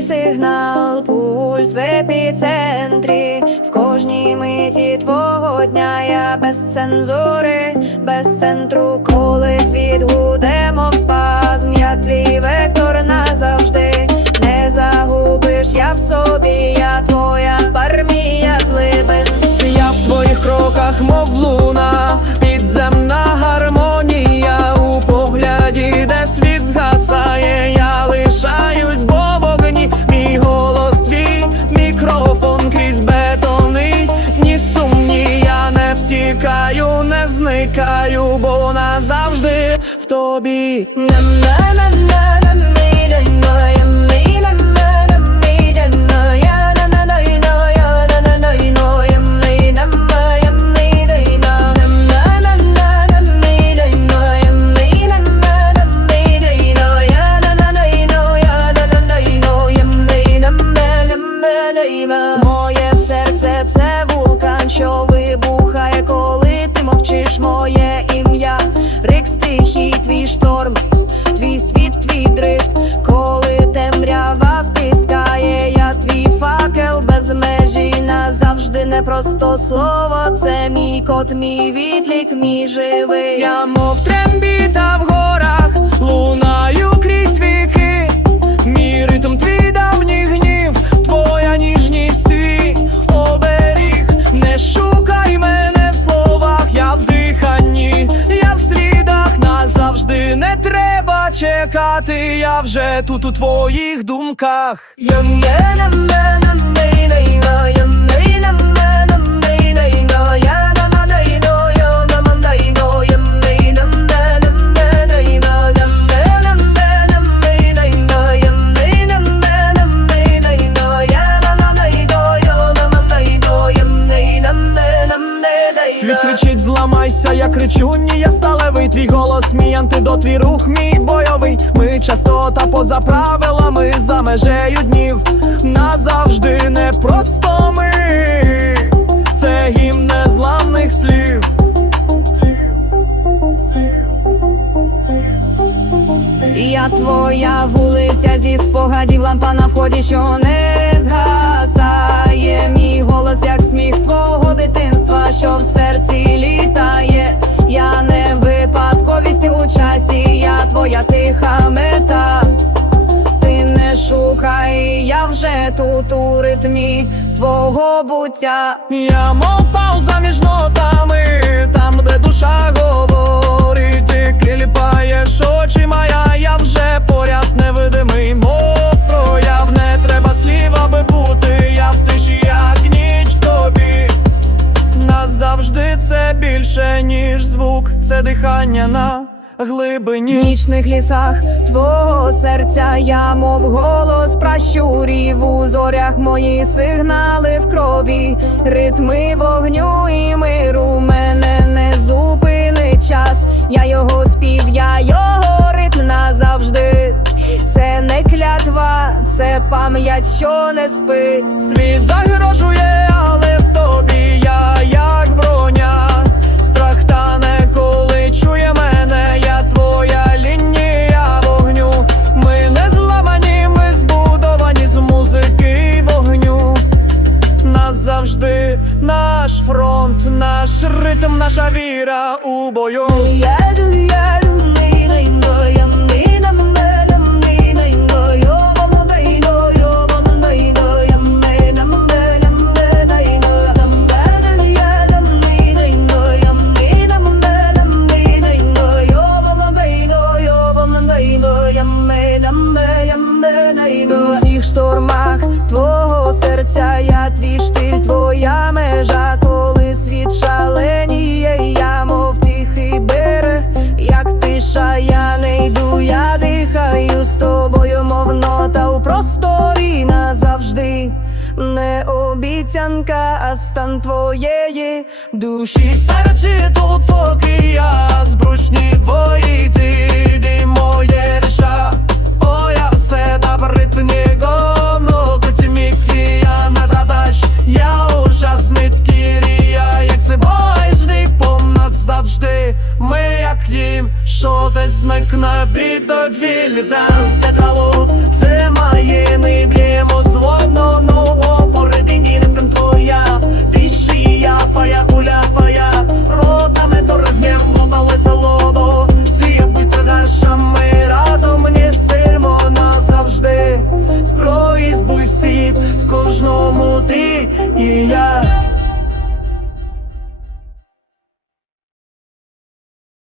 сигнал, пульс в епіцентрі, в кожній миті твого дня я без цензури, без центру, коли світ гуде, мов спазм, я твій вектор назавжди, не загубиш я в собі, я твоя армія злибин. Я в твоїх кроках, мов в тобі. Моє назавжди не просто слово, це мій кот, мій відлік, мій живий. Я мов трембіта в горах, лунаю крізь віки, мій ритм твій давній гнів, твоя ніжність твій оберіг. Не шукай мене в словах, я в диханні, я в слідах назавжди не треба чекати, я вже тут у твоїх думках. Світ зламайся, я кричу, ні, я сталевий твій голос, мій антидот, твій рух, мій бойовий. Ми частота поза правилами, за межею днів. Назавжди не просто ми, це гімн незламних слів. Я твоя вулиця зі спогадів, лампа на вході, що не згасає. Мій голос, як сміх твого дитинства, що в серці тиха мета. Ти не шукай, я вже тут у ритмі твого буття. Я мов пауза між нотами, там, де душа говорить, ти кліпаєш очі моя, я вже поряд невидимий, мов прояв, не треба слів, аби бути, я в тиші, як ніч в тобі. Назавжди це більше, ніж звук, це дихання на глибині. нічних лісах твого серця я мов голос пращурів у зорях мої сигнали в крові, ритми вогню і миру мене не зупинить час. Я його спів, я його ритм назавжди. Це не клятва, це пам'ять, що не спить. Світ наша віра у бою. Обіцянка, а стан твоєї душі. Серці тут поки я збручні твої ти моє реша О, я все добрит него Но kuti mi я не дадаш Я ужасний ткірія Як сибойжний помнад завжди. Ми як їм, що десь зникне від довілі Це траву,